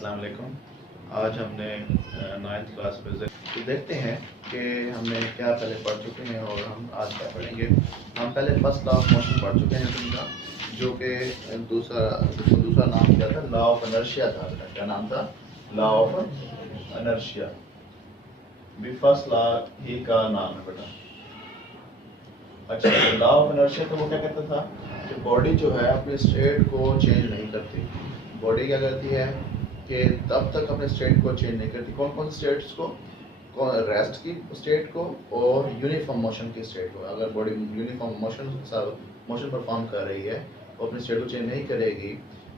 अस्सलाम वालेकुम। आज हमने 9th क्लास में तो देखते हैं कि हमने क्या पहले पढ़ चुके हैं और हम आज क्या पढ़ेंगे। हम पहले फर्स्ट लॉ ऑफ मोशन पढ़ चुके हैं न्यूटन का, जो कि दूसरा नाम क्या था, लॉ ऑफ इनर्शिया था। क्या नाम था? Law of inertia. भी फर्स्ट लॉ ही का नाम है बेटा। अच्छा, लॉ ऑफ इनर्शिया तो वो क्या कहता था कि बॉडी जो है अपने स्टेट को चेंज नहीं करती। बॉडी क्या करती है कि तब तक अपने स्टेट को चेंज नहीं करती। कौन कौन से स्टेट्स को? रेस्ट की स्टेट को और यूनिफॉर्म मोशन की स्टेट को। अगर बॉडी यूनिफॉर्म मोशन परफॉर्म कर रही है वो अपने स्टेट को चेंज नहीं करेगी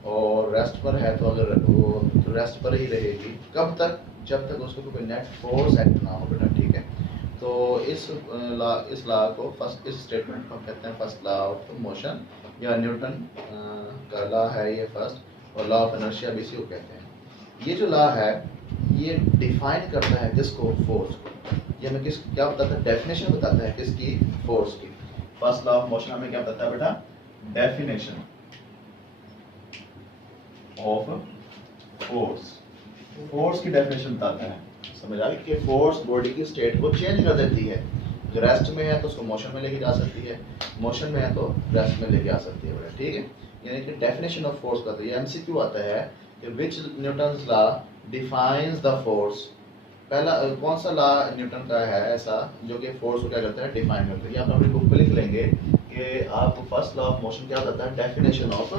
और रेस्ट पर है तो अगर वो रेस्ट पर ही रहेगी। कब तक? जब तक उसको कोई नेट फोर्स एक्ट ना हो बेटा। ठीक है, तो इस लॉ को फर्स्ट, इस स्टेटमेंट को हम कहते हैं फर्स्ट लॉ ऑफ मोशन या न्यूटन का लॉ है ये फर्स्ट, और लॉ ऑफ इनर्शिया भी इसी को कहते हैं। ये जो लॉ है ये डिफाइन करता है किसको? फोर्स को। ये हमें क्या बताता है? डेफिनेशन बताता है किसकी? फोर्स की। फर्स्ट लॉ ऑफ मोशन हमें क्या बताता है बेटा? Definition of force. फोर्स की डेफिनेशन बताता है। समझ आ गई कि फोर्स बॉडी की स्टेट को चेंज कर देती है। जो रेस्ट में है तो उसको मोशन में लेके जा सकती है, मोशन में है तो रेस्ट में लेके आ सकती है बेटा। ठीक है, यानी कि डेफिनेशन ऑफ फोर्स का तो ये एमसीक्यू आता है कि which Newton's law defines the force. पहला कौन सा लॉ न्यूटन का है ऐसा जो कि फोर्स को क्या करता है? डिफाइन करता है। ये आप अपनी बुक में लिख लेंगे कि आपको फर्स्ट लॉ ऑफ मोशन क्या बताता है? डेफिनेशन ऑफ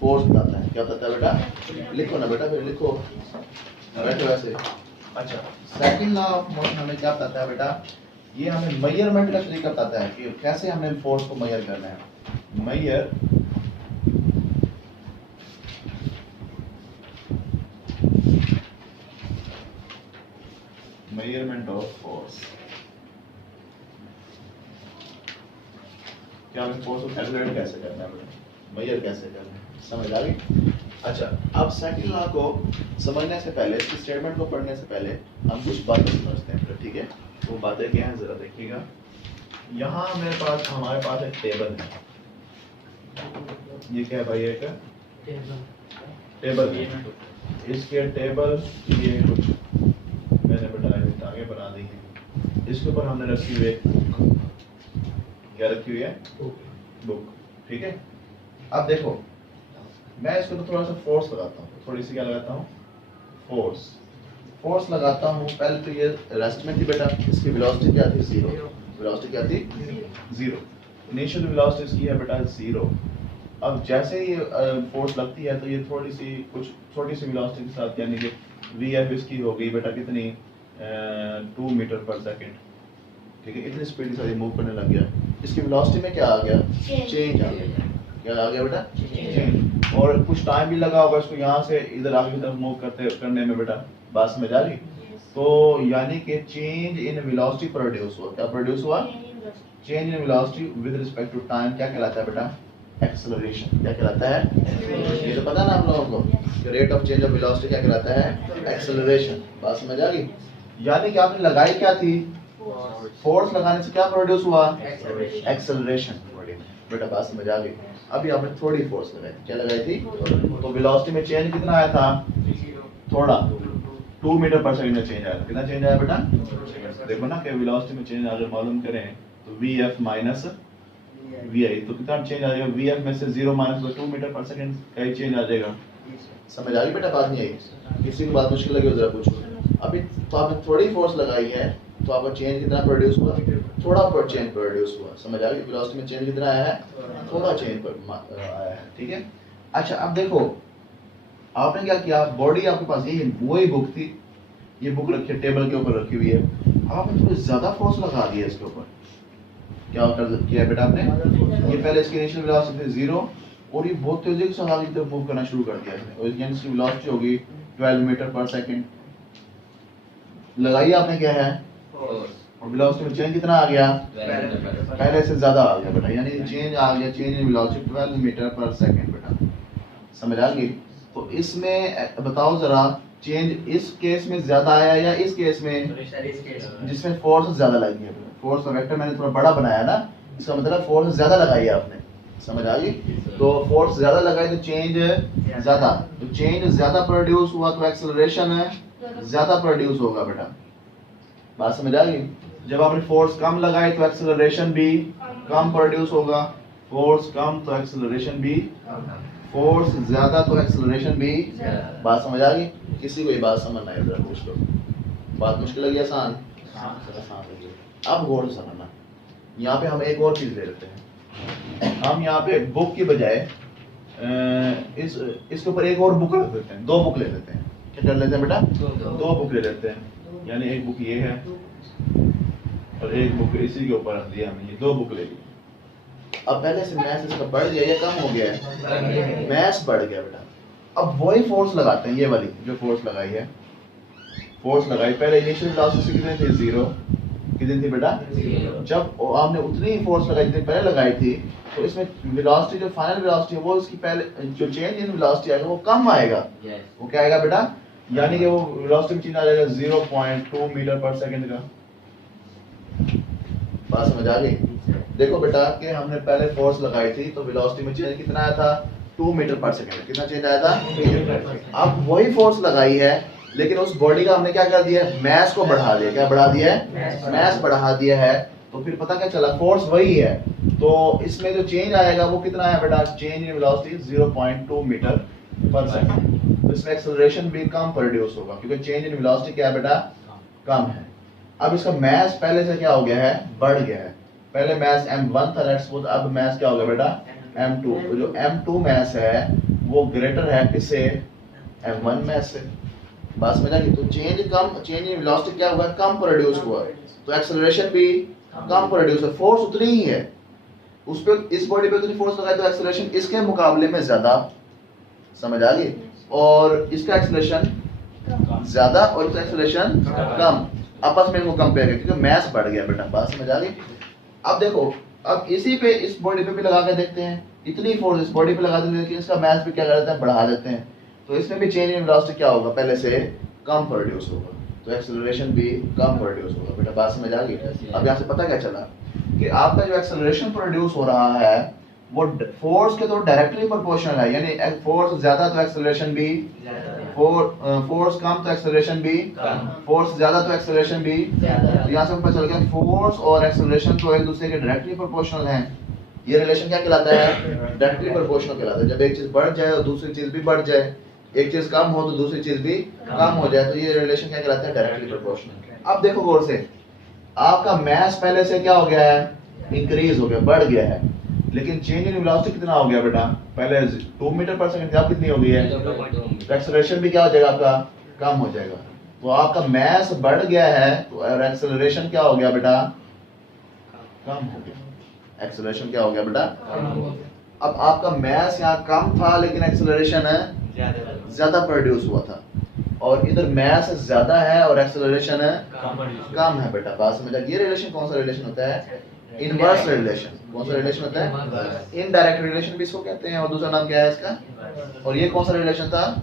फोर्स बताता है। क्या बताता है बेटा? लिखो ना बेटा, फिर लिखो बैठो वैसे। अच्छा, सेकंड लॉ ऑफ मोशन हमें क्या बताता है बेटा? ये हमें मेजरमेंट का तरीका बताता है कि कैसे हमें फोर्स को मेजर करना है। Measurement of force. क्या हमें फोर्स को कैलकुलेट कैसे करना है बेटा? मेजर कैसे करना है? समझ आ गई? अच्छा, अब सेकंड लॉ को समझने से पहले, इस स्टेटमेंट को पढ़ने से पहले हम कुछ बातें समझते हैं। ठीक है, वो बातें क्या हैं जरा देखिएगा। यहाँ हमारे पास एक टेबल है। ये क्या है भाई? एक टेबल है। इसके टेबल ये कुछ मैंने बेटा आगे बना दी है। इसके ऊपर हमने रखी हुई एक बुक। क्या रखी हुई है? बुक। ठीक है, अब देखो मैं इसको तो थोड़ा सा फोर्स लगाता हूँ। थोड़ी सी क्या लगाता हूँ? फोर्स लगाता हूँ। पहले तो ये रेस्ट में थी बेटा, इसकी वेलोसिटी क्या थी? जीरो। वेलोसिटी क्या थी? जीरो। इनिशियल वेलोसिटी इसकी है बेटा जीरो। अब जैसे ही फोर्स लगती है तो ये छोटी सी वेलोसिटी के साथ, यानी कि वीएफ इसकी हो गई बेटा कितनी? 2 मीटर पर सेकेंड। ठीक है, इतनी स्पीड के साथ मूव करने लग गया। इसकी वेलोसिटी में क्या आ गया? चेंज आ गया। क्या आ गया बेटा? चेंज। और कुछ टाइम भी लगा होगा इसको यहाँ से इधर आगे की तरफ मूव करने में बेटा। बात समझ आ रही? तो यानी कि चेंज इन वेलोसिटी प्रोड्यूस हुआ। क्या प्रोड्यूस हुआ? Change in velocity with respect to time. क्या कहलाता है बेटा? एक्सेलरेशन। क्या कहलाता है? ये तो पता ना आप लोगों को, rate of change of velocity क्या कहलाता है? एक्सेलरेशन। बात समझ आ गई? यानी कि आपने लगाई क्या थी? फोर्स लगाने से क्या प्रोड्यूस हुआ? एक्सेलरेशन बेटा। बात समझ आ गई? अभी आपने थोड़ी फोर्स लगाई। क्या लगाई थी? तो वेलोसिटी में चेंज कितना आया था? थोड़ा। 2 मीटर पर सेकंड में चेंज आया। कितना चेंज आया बेटा? देखो ना कि वेलोसिटी में चेंज अगर मालूम करें तो vf माइनस vi, तो कितना चेंज आ जाएगा? vf में से 0 माइनस 2 मीटर पर सेकंड का ही चेंज आ जाएगा। समझ आ गई बेटा? बात नहीं आई? किसी को बात मुश्किल लगी जरा पूछो। अभी तो आपने थोड़ी फोर्स लगाई है तो आपका चेंज कितना प्रोड्यूस हुआ? थोड़ा पर चेंज प्रोड्यूस हुआ। समझ आ गई? वेलोसिटी में चेंज कितना आया है? थोड़ा चेंज आया है। ठीक है, अच्छा अब देखो आपने क्या किया। बॉडी आपके पास यही वही बुक थी, ये बुक रखी है, टेबल के ऊपर रखी हुई है। अब आपने थोड़ी ज्यादा फोर्स लगा दिया इसके ऊपर। क्या किया बेटा आपने? ये पहले इसकी इनिशियल वेलोसिटी थी 0 और ये बहुत तेजी के साथ आगे की तरफ मूव करना शुरू कर दिया है। और इसकी वेलोसिटी होगी 12 मीटर पर सेकंड। लगाई आपने क्या है? और वेलोसिटी में चेंज कितना आ गया? पहले से ज्यादा आ गया बेटा, यानी चेंज आ गया। Change in velocity 12 metre per second बेटा। समझ आ गई? तो इसमें बताओ जरा, चेंज इस केस में ज्यादा आया या इस केस में जिसमें फोर्स ज्यादा लगी है? फोर्स का वेक्टर मैंने थोड़ा बड़ा बनाया ना, इसका मतलब फोर्स ज्यादा लगाई है आपने। समझ आ गई? तो फोर्स ज्यादा लगाई तो चेंज ज्यादा, तो चेंज ज्यादा प्रोड्यूस हुआ तो एक्सेलरेशन ज्यादा प्रोड्यूस होगा बेटा। बात समझ आ गई? जब आपने फोर्स कम लगाई तो एक्सेलरेशन भी कम प्रोड्यूस होगा, फोर्स कम तो एक्सेलरेशन भी, फोर्स ज्यादा तो एक्सेलरेशन भी। बात समझ आ गई? किसी को ये बात समझना है जरा पूछ लो। बात मुश्किल लगी आसान? आसान लगी। अब गौर से समझना, यहाँ पे हम एक और चीज ले लेते हैं। हम यहाँ पे बुक की बजाय इसके ऊपर एक और बुक रख देते हैं, 2 बुक ले लेते हैं। क्या कर लेते हैं बेटा? 2 बुक ले लेते हैं। यानी एक बुक ये है और एक बुक इसी के ऊपर रख दिया हमने, ये 2 बुक ले ली। अब पहले से मैथ इसका बढ़ गया या कम हो गया है? मैथ बढ़ गया बेटा। अब वही फोर्स लगाते हैं, ये वाली जो फोर्स लगाई है, फोर्स लगाई पहले इनिशियल वेलोसिटी कितनी थी? 0। कितनी थी बेटा? 0। जब आपने उतनी ही फोर्स लगाई जितनी पहले लगाई थी, तो इसमें वेलोसिटी जो फाइनल वेलोसिटी है वो इसकी पहले जो चेंज इन वेलोसिटी आएगा वो कम आएगा। वो क्या आएगा बेटा? यानी कि वो वेलोसिटी में चेंज आ जाएगा 0.2 मीटर पर सेकंड का। बात समझ आ गई? देखो बेटा कि हमने पहले फोर्स लगाई थी तो वेलोसिटी में चेंज कितना आया था? 2 मीटर पर सेकंड। कितना चेंज आया था? अब वही फोर्स लगाई है लेकिन उस बॉडी का हमने क्या कर दिया? मैस को बढ़ा दिया। क्या बढ़ा दिया है? मैस बढ़ा दिया है। तो फिर पता क्या चला? फोर्स वही है, तो इसमें जो चेंज आएगा वो कितना है बेटा? Change in velocity 0.2 metre per second. तो इसमें एक्सेलरेशन भी कम प्रोड्यूस होगा क्योंकि चेंज इन वेलोसिटी क्या है बेटा? कम है। अब इसका मैस पहले से क्या हो गया है? बढ़ गया है। पहले मैस m1 था, लेट्स सपोज, अब मैस क्या हो गया बेटा? m2। तो जो m2 मैस है वो ग्रेटर है किससे? m1 मैस से। बात समझ आ गई? तो चेंज इन वेलोसिटी क्या हुआ? कम प्रोड्यूस हुआ, तो एक्सेलरेशन भी कम प्रोड्यूस है। फोर्स उतनी ही है, उस पे इस बॉडी पे उतनी फोर्स लगाई तो एक्सेलरेशन इसके मुकाबले में ज्यादा। समझ आ गई? और इसका एक्सेलरेशन ज्यादा और इसका एक्सेलरेशन कम, आपस में इनको कंपेयर करें क्योंकि मैस बढ़ गया बेटा। बात समझ आ गई? अब देखो, अब इसी पे इस बॉडी पे भी लगा के देखते हैं, इतनी फोर्स इस बॉडी पे लगा देते हैं लेकिन इसका मैस भी क्या कर देते हैं? बढ़ा देते हैं। तो इसमें भी चेंज इन वेलोसिटी क्या होगा? पहले से कम प्रोड्यूस होगा, तो एक्सेलरेशन भी कम प्रोड्यूस होगा बेटा। बात समझ आ गई? अब यहाँ से पता क्या चला कि आपका जो एक्सेलरेशन प्रोड्यूस हो रहा है वो फोर्स के तो डायरेक्टली प्रोपोर्शनल है, यानी फोर्स ज्यादा तो एक्सेलरेशन भी, फोर्स कम तो एक्सेलरेशन भी, फोर्स ज्यादा तो एक्सेलरेशन भी। तो यहाँ से पता चल गया फोर्स और एक्सेलरेशन तो एक दूसरे के डायरेक्टली प्रोपोर्शनल हैं। ये रिलेशन क्या कहलाता है? डायरेक्टली प्रोपोर्शनल कहलाता है। जब एक चीज बढ़ जाए और दूसरी चीज भी बढ़ जाए, एक चीज कम हो तो दूसरी चीज भी कम हो जाए, तो ये रिलेशन क्या कहलाता है? Directly proportional. अब देखो गौर से, आपका मैस पहले से क्या हो गया है? इंक्रीज हो गया, बढ़ गया है, लेकिन चेंज इन वेलोसिटी कितना हो गया बेटा? पहले 2 मीटर पर सेकंड, अब कितनी हो गई है? तो एक्सेलरेशन भी क्या हो जाएगा? आपका कम हो जाएगा। तो आपका मैस बढ़ गया है तो एक्सेलरेशन क्या हो गया बेटा? कम हो गया। एक्सेलरेशन क्या हो गया बेटा? अब आपका मैस यहाँ कम था लेकिन एक्सेलरेशन है ज्यादा प्रोड्यूस हुआ था, और इधर मैस ज्यादा है और एक्सेलरेशन है कम है बेटा। बात समझ आ गई? ये रिलेशन कौन सा रिलेशन होता है? Inverse relation. कौन सा रिलेशन होता है? इनडायरेक्ट रिलेशन भी इसको कहते हैं, और दूसरा नाम क्या है इसका? और ये कौन सा रिलेशन था?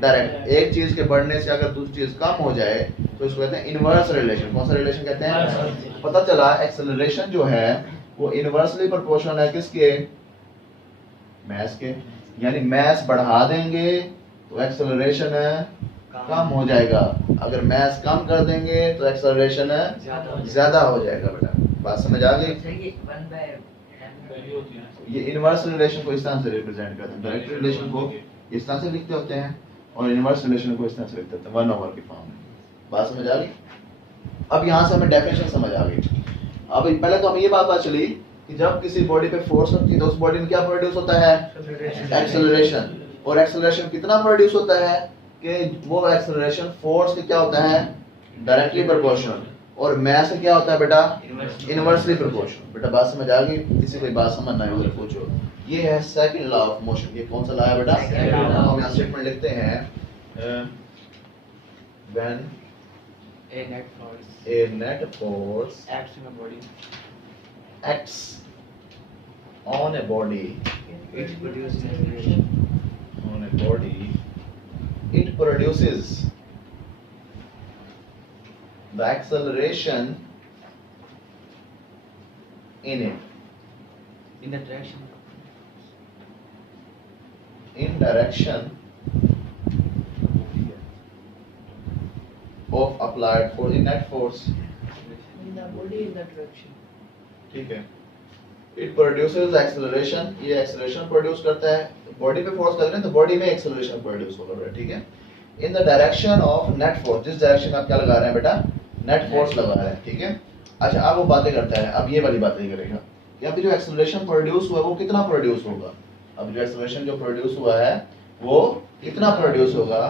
डायरेक्ट। एक चीज के बढ़ने से अगर दूसरी चीज कम हो जाए तो इसको कहते हैं इनवर्स रिलेशन। कौन सा रिलेशन कहते हैं? पता चला एक्सेलरेशन जो है वो इनवर्सली प्रोपोर्शनल है किसके? मैस के। यानी मैस बढ़ा देंगे तो एक्सेलरेशन कम हो जाएगा, अगर मैस कम कर देंगे तो एक्सेलरेशन ज्यादा हो जाएगा बेटा। बात समझ आ गई? ये इनवर्स रिलेशन को इस तरह से रिप्रेजेंट करते हैं, डायरेक्ट रिलेशन को इस तरह से लिखते होते हैं और इनवर्स रिलेशन को इस तरह से लिखते होते हैं 1/, की फॉर्म में। बात समझ आ गई? अब यहाँ से हमें डेफिनेशन समझ आ गई। अब पहले तो हमें ये बात पता चली कि जब किसी बॉडी पे फोर्स लगती है तो उस बॉडी में क्या प्रोड्यूस होता है? एक्सेलरेशन। और एक्सेलरेशन कितना प्रोड्यूस होता है कि वो एक्सेलरेशन फोर्स के क्या होता है? Directly proportional. और मैस से क्या होता है बेटा? Inversely proportional. बेटा बात समझ आ गई? किसी कोई बात समझना है उधर पूछो। ये है सेकंड लॉ ऑफ मोशन। ये कौन सा लॉ है बेटा? हम यहाँ स्टेटमेंट लिखते हैं when a net force acts on a body, it produces the acceleration in it, in the direction in direction of applied force in net force in the body in that direction. ठीक है. It produces acceleration. ये acceleration produce करता है. Body पे force कर रहे हैं तो बॉडी में acceleration produce होगा बेटा. ठीक है. In the direction of net force, जिस डायरेक्शन में आप क्या लगा रहे हैं बेटा, नेट फोर्स लगा रहे हैं. ठीक है. अच्छा अब वो बातें करता है. अब ये वाली बातें करेगा. यहाँ पे जो acceleration produce हुआ है वो कितना produce होगा. अब जो acceleration जो produce हुआ है वो कितना produce होगा.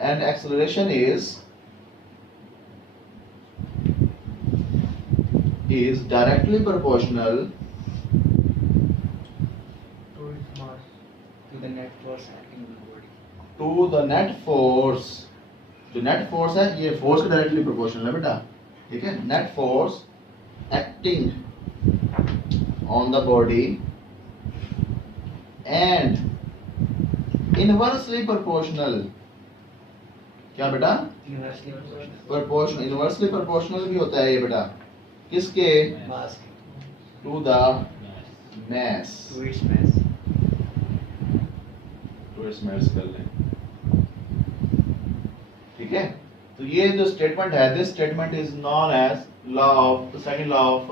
And acceleration is directly proportional To its mass. To the net force acting on the body. to the net force. जो net force है ये force के directly proportional है बेटा. ठीक है. Net force acting on the body and inversely proportional. क्या बेटा? Inversely proportional. Proportional. Inversely proportional भी होता है ये बेटा. किसके? Mass To the mass. to its mass. तो इस mass कर लें. ठीक है. तो ये जो स्टेटमेंट है, this statement is known as the second law of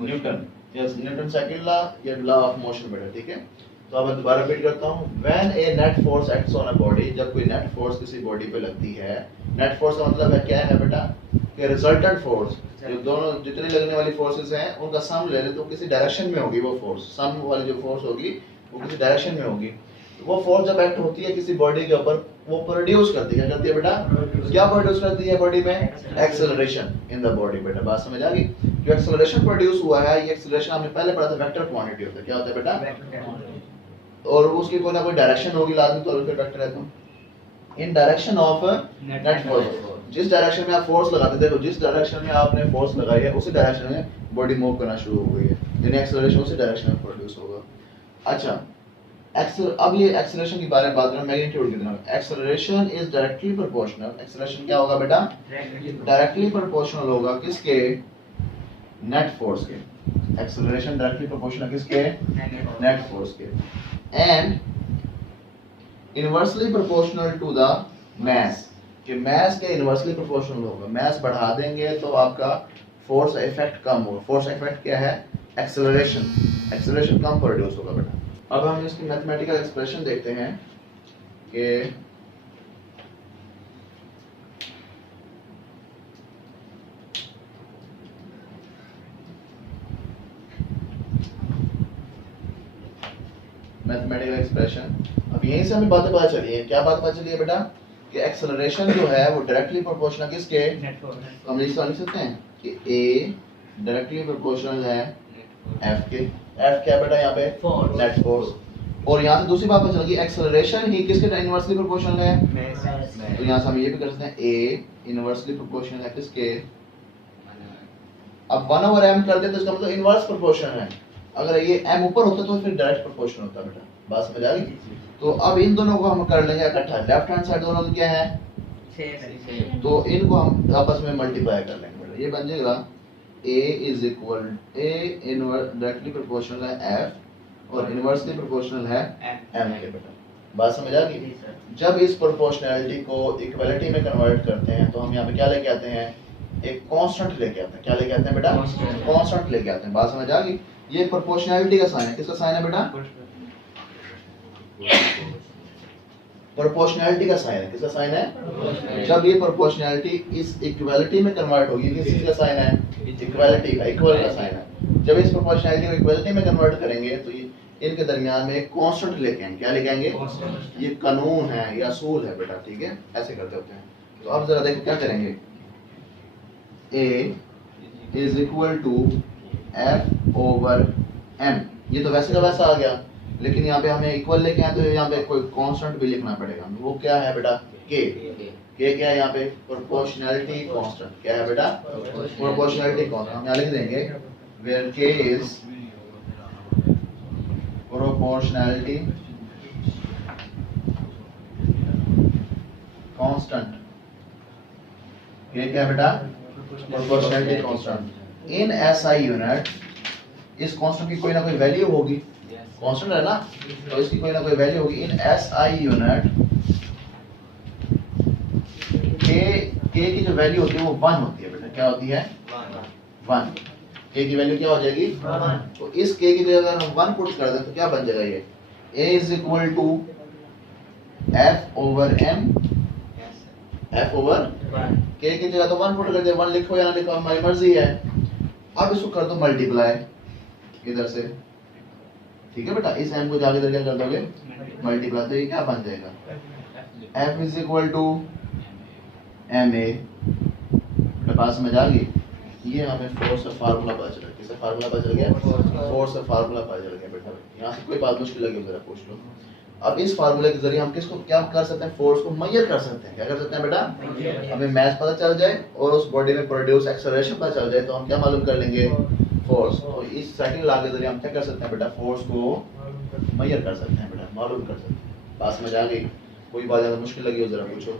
Newton. Yes, Newton second law या law of motion बेटा. ठीक है. तो अब मैं दोबारा रिपीट करता हूँ. When a net force acts on a body, जब कोई net force किसी बॉडी पे लगती है, net force का मतलब है क्या है बेटा, कि resultant force, जो दोनों जितनी लगने वाली फोर्सेस हैं उनका सम ले ले तो किसी डायरेक्शन में होगी वो फोर्स. सम वाली जो फोर्स होगी वो किसी डायरेक्शन में होगी. वो फोर्स जब एक्ट होती है किसी बॉडी के ऊपर वो प्रोड्यूस करती है. क्या करती है बेटा? क्या प्रोड्यूस करती है बॉडी में? एक्सेलरेशन इन द बॉडी बेटा. बात समझ आ गई? जो एक्सेलरेशन प्रोड्यूस हुआ है ये एक्सेलरेशन हमने पहले पढ़ा था वेक्टर क्वांटिटी होता है. क्या होता है बेटा? और उसकी कोई ना कोई डायरेक्शन होगी लाजमी तौर पे वेक्टर है. तो इन डायरेक्शन ऑफ नेट फोर्स, जिस डायरेक्शन में आप फोर्स लगाते देखो जिस डायरेक्शन में आपने फोर्स लगाई है उसी डायरेक्शन में बॉडी मूव करना शुरू हो गई है. यानी एक्सेलरेशन उसी डायरेक्शन में प्रोड्यूस होगा. अच्छा अब ये एक्सेलरेशन के बारे में बात करें. मैग्नीट्यूड कितना है. Acceleration is directly proportional. Acceleration क्या होगा बेटा? डायरेक्टली प्रोपोर्शनल होगा किसके? नेट फोर्स के. एक्सेलरेशन डायरेक्टली प्रोपोर्शनल किसके? नेट फोर्स के. And inversely proportional to the mass. कि मास के इनवर्सली प्रोपोर्शनल होगा. मास बढ़ा देंगे तो आपका फोर्स इफेक्ट कम होगा. फोर्स इफेक्ट क्या है? एक्सेलरेशन. एक्सेलरेशन कम प्रोड्यूस होगा बेटा. अब हम इसकी मैथमेटिकल एक्सप्रेशन देखते हैं कि मैथमेटिकल एक्सप्रेशन. अब यहीं से हमें बातें पता चली है. क्या बात पता चली है बेटा? कि एक्सेलरेशन जो है वो डायरेक्टली प्रोपोर्शनल किसके? हम लिख सकते हैं कि A डायरेक्टली प्रोपोर्शनल है F के. F क्या बेटा यहाँ पे? Net force. और यहाँ से दूसरी बात पता चल गई एक्सेलरेशन ही किसके इनवर्सली प्रोपोर्शनल है? तो यहाँ से हम ये भी कर सकते हैं A इनवर्सली प्रोपोर्शनल है किसके? अब 1/m कर दे तो इसका मतलब इनवर्स प्रोपोर्शनल है. अगर ये m ऊपर होता तो फिर डायरेक्ट प्रोपोर्शनल होता बेटा. बात समझ आ गई? तो अब इन दोनों को हम कर लेंगे इकट्ठा. लेफ्ट हैंड साइड दोनों क्या है? तो इनको हम आपस में मल्टीप्लाई कर लेंगे बेटा. ये बन जाएगा A is equal A inverse directly proportional है F और इनवर्सली प्रोपोर्शनल है M के बेटा. बात समझ आ गई? जब इस प्रोपोर्शनैलिटी को इक्वालिटी में कन्वर्ट करते हैं तो हम यहाँ पे क्या लेके आते हैं? एक कांस्टेंट लेके आते हैं. क्या लेके आते हैं बेटा? कांस्टेंट लेके आते हैं. बात समझ आ गई? ये प्रोपोर्शनैलिटी का साइन है. किसका साइन है बेटा? प्रोपोर्शनैलिटी का साइन है. किसका साइन है? जब ये प्रोपोर्शनैलिटी इस इक्वालिटी में कन्वर्ट होगी किस चीज का साइन है? इक्वालिटी का, इक्वल का साइन है. जब इस प्रोपोर्शनैलिटी को इक्वालिटी में कन्वर्ट करेंगे तो ये इनके दरमियान में कांस्टेंट लेके आएंगे. क्या लेके आएंगे? ये कानून है या असूल है बेटा. ठीक है, ऐसे करते होते हैं. तो अब जरा देखो क्या करेंगे. A is equal to F over M. ये तो वैसे का वैसा आ गया लेकिन यहाँ पे हमें इक्वल लेके आए तो यहाँ पे कोई कांस्टेंट भी लिखना पड़ेगा. वो क्या है बेटा? K. K क्या है यहाँ पे? Proportionality constant. क्या है बेटा? Proportionality constant. हम यहाँ लिख देंगे where K is proportionality constant. K क्या है बेटा? Proportionality constant. In SI unit इस कांस्टेंट की कोई ना कोई वैल्यू होगी. कांस्टेंट है ना, तो इसकी कोई ना कोई वैल्यू होगी इन एसआई यूनिट। के की जो वैल्यू होती है वो 1 होती है बेटा, क्या होती है 1। के की वैल्यू क्या हो जाएगी 1। तो इस के की जगह अगर हम 1 पुट कर दें तो क्या बन जाएगा ये a is equal to f over m, f over k की जगह तो 1 पुट कर दे, 1 लिखो या ना लिखो हमारी मर्जी है। अब इसको कर दो मल्टीप्लाई इधर से, ठीक है बेटा, इस m को जाके इधर क्या कर दोगे मल्टीप्लाई, तो ये क्या बन जाएगा f is equal to ma। बेटा बात समझ आ गई, ये हमें फोर्स का फार्मूला पता चला। किसका फार्मूला पता चल गया, फोर्स का फार्मूला पता चल गया बेटा। यहाँ से कोई बात मुश्किल लगी जरा पूछ लो। अब इस फार्मूले के जरिए हम किसको क्या कर सकते हैं, फोर्स को मेजर कर सकते हैं। क्या कर सकते हैं बेटा, हमें मास पता चल जाए और उस बॉडी में प्रोड्यूस एक्सेलरेशन पता चल जाए तो हम क्या मालूम कर लेंगे फोर्स। तो इस सेकंड लॉ के जरिए हम क्या कर सकते हैं बेटा, फोर्स को मेजर कर सकते हैं बेटा, मालूम कर सकते हैं। बात समझ आ गई, कोई बात ज्यादा मुश्किल लगी हो जरा पूछो।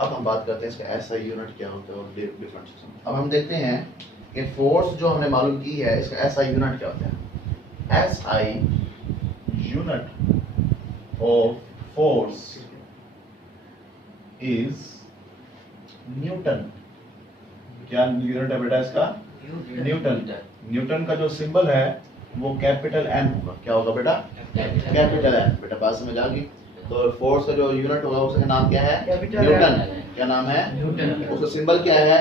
अब हम बात करते हैं इसका एसआई यूनिट क्या होता है और डिफरेंट सिस्टम। अब हम देखते हैं कि फोर्स जो हमने मालूम की है इसका एसआई यूनिट क्या होता है। SI unit of force is Newton. क्या यूनिट है बेटा इसका, न्यूटन। न्यूटन का जो सिंबल है वो कैपिटल एन होगा। क्या होगा बेटा, कैपिटल एन। बेटा बात समझ आ गई। तो फोर्स का जो यूनिट होगा उसका नाम क्या है, न्यूटन। क्या नाम है, न्यूटन। उसका सिंबल क्या है,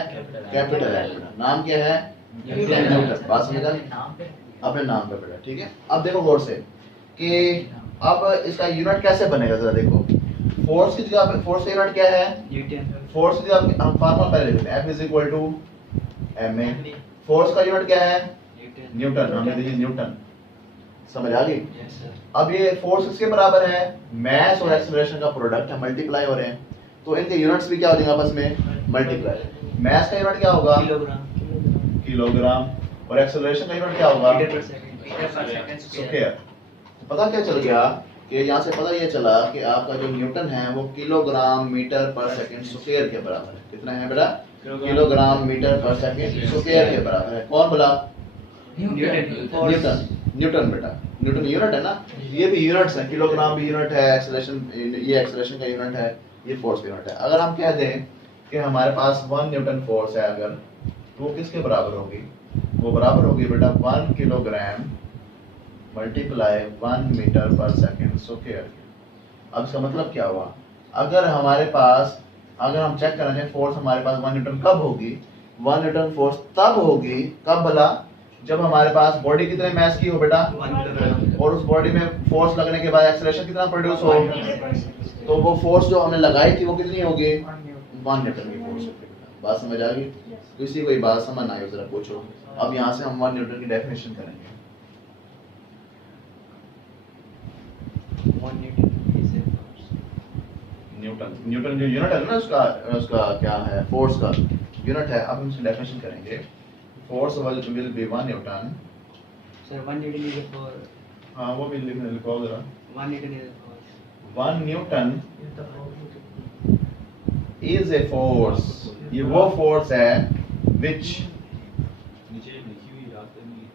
कैपिटल एन। नाम क्या है, न्यूटन। बात समझ आ गई, अपने नाम पे बेटा, ठीक है। अब देखो गौर से कि अब इसका यूनिट कैसे बनेगा जरा देखो। फोर्स की जगह पे फोर्स का यूनिट क्या है, न्यूटन। फोर्स की जगह हम फार्मूला पहले लिखते हैं, F is equal to ma। Force का यूनिट क्या है, न्यूटन। हमने देखिए न्यूटन, समझ आ गई। अब ये फोर्स किसके बराबर है, मास और एक्सेलरेशन का प्रोडक्ट है, मल्टीप्लाई हो रहे हैं, तो इनके यूनिट्स भी क्या हो जाएंगे आपस में, मल्टीप्लाई। मास का यूनिट क्या होगा, किलोग्राम, और एक्सेलरेशन का यूनिट क्या होगा, स्क्वायर। पता क्या चल गया कि यहाँ से पता ये चला कि आपका जो न्यूटन है वो kilogram metre per second square के बराबर है। कितना है बेटा, kilogram metre per second square के बराबर है। कौन बोला, न्यूटन। न्यूटन बेटा, न्यूटन यूनिट है ना, ये भी यूनिट्स है, किलोग्राम भी यूनिट है, एक्सेलरेशन ये एक्सेलरेशन का यूनिट है, ये फोर्स का यूनिट है। अगर हम कह दें कि हमारे पास 1 न्यूटन फोर्स है अगर, तो वो किसके बराबर होगी, वो बराबर होगी बेटा 1 kilogram multiply 1 metre per second square. अब इसका मतलब क्या हुआ, अगर हमारे पास अगर हम चेक करना चाहें फोर्स हमारे पास 1 न्यूटन कब होगी, 1 न्यूटन फोर्स तब होगी, कब भला, जब हमारे पास बॉडी कितने मास की हो बेटा, और उस बॉडी में फोर्स लगने के बाद एक्सेलरेशन कितना प्रोड्यूस हो, तो वो फोर्स जो हमने लगाई थी वो कितनी होगी, 1 न्यूटन की फोर्स होगी। बात समझ आ गई, किसी कोई बात समझ ना आई जरा पूछो। अब यहाँ से हम 1 न्यूटन की डेफिनेशन करेंगे। 1 Newton is a force. Newton, Newton जो यूनिट है ना उसका उसका क्या है, फोर्स का यूनिट है। अब हम इसकी डेफिनेशन करेंगे। Force will be 1 Newton. Sir, 1 Newton is a force. हाँ वो भी लिखो जरा। 1 Newton is a force. 1 newton is a force, ये वो फोर्स है which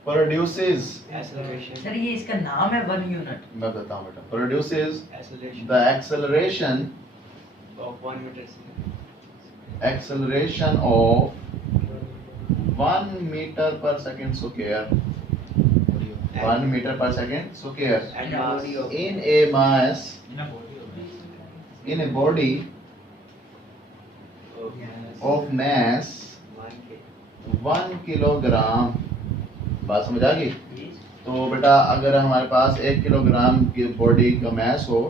produces, Acceleration. सर ये इसका नाम है 1 यूनिट। मैं बताता हूँ बेटा, produces Acceleration the acceleration of 1 meter second. acceleration of 1 meter per second square, 1 meter per second square And mass in a mass, in a body of mass 1 K. 1 kilogram. बात समझ आ गई। तो बेटा अगर हमारे पास 1 किलोग्राम की बॉडी का मास हो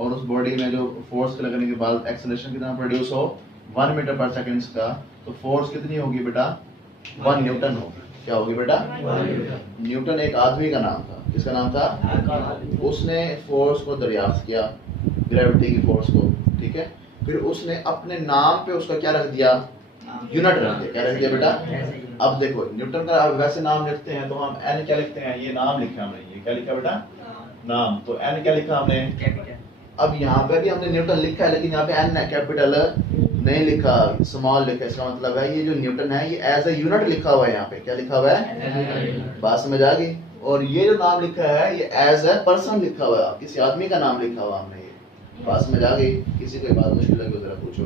और उस बॉडी में जो फोर्स लगने के बाद एक्सेलरेशन कितना प्रोड्यूस हो 1 मीटर पर सेकंड का, तो फोर्स कितनी होगी बेटा, 1 न्यूटन होगी। क्या होगी बेटा, न्यूटन एक आदमी का नाम था। किसका नाम था, उसने फोर्स को दरियाफ्त किया, ग्रेविटी की फोर्स को, ठीक है। फिर उसने अपने नाम पे उसका क्या रख दिया, यूनिट रख दिया। क्या रख दिया बेटा, अब देखो न्यूटन का वैसे नाम लिखते हैं तो हम एन क्या लिखते हैं, ये नाम लिखा हमने, ये क्या लिखा बेटा, नाम। तो एन क्या लिखा हमने, अब यहाँ पे भी हमने न्यूटन लिखा है लेकिन यहाँ पे एन कैपिटल नहीं लिखा, स्मॉल लिखा। इसका मतलब है ये जो न्यूटन है ये एज ए यूनिट लिखा हुआ है यहाँ पे। क्या लिखा हुआ है, बात समझ आ गई। और ये जो नाम लिखा है ये एज ए पर्सन लिखा हुआ है, किसी आदमी का नाम लिखा हुआ हमने। ये पास में जा गई, किसी को बात मुश्किल लगी जरा पूछो।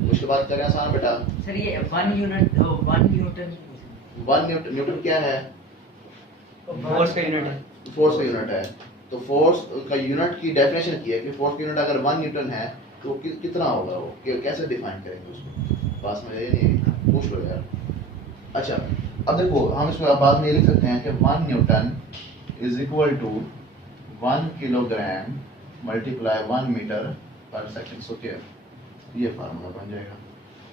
मुश्किल बात करें आसान बेटा। सर ये 1 यूनिट 1 न्यूटन 1 न्यूटन क्या है? फोर्स का यूनिट है। फोर्स का यूनिट है। तो फोर्स का यूनिट की डेफिनेशन की है कि फोर्स का यूनिट अगर 1 न्यूटन है तो कितना होगा वो, कैसे डिफाइन करेंगे उसको? पास में ये नहीं पूछ लो यार। अच्छा अब देखो हम इसमें बाद में ये लिख सकते हैं कि 1 newton is equal to 1 kilogram multiply 1 metre per second square. ये फार्मूला बन जाएगा।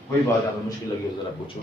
कोई बात अगर मुश्किल लगी हो जरा पूछो।